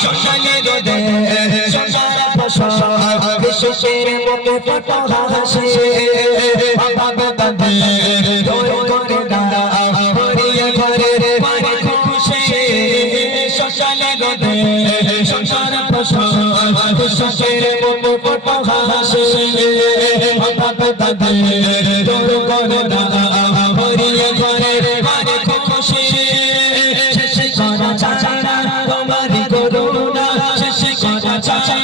শ্মশানে রোদে শ্মশান প্রসাদ বিশ্বশের মুখে ফোটা হাসে বাবা দাদে তোর করে দাঁড়া হরিয়ে ঘরে মানে খুশি শ্মশানে রোদে শ্মশান প্রসাদ বিশ্বশের মুখে ফোটা হাসে বাবা দাদে তোর করে দাঁড়া হরিয়ে ঘরে মানে খুশি শেষ করা চাচা তোমারি করুণা শেষ করা চাচা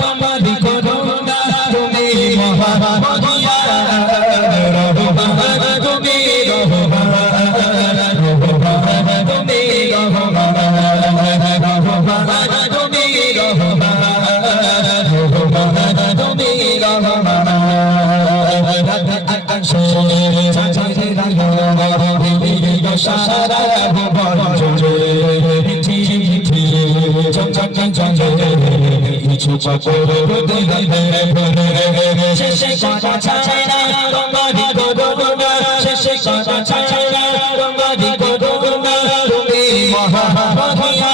তোমারি করুণা তুমি মহাবধিয়া রহমান তুমি রহমান তুমি রহমান তুমি রহমান তুমি রহমান সারা ভুবন জুড়ে কিছু শেষে কথা ছাড়া তোমারি করুণা শেষে কথা ছাড়া তোমারি করুণা তুমি মহাবধিয়া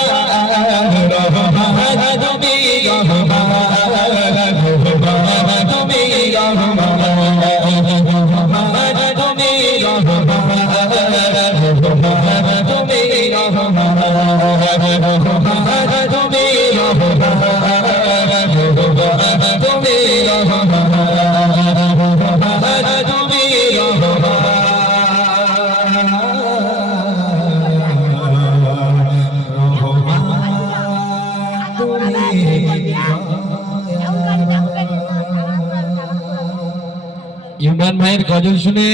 রহমান তুমি রহমান তুমি রহমান তুমি ইমরান ভাইয়ের গজল শুনে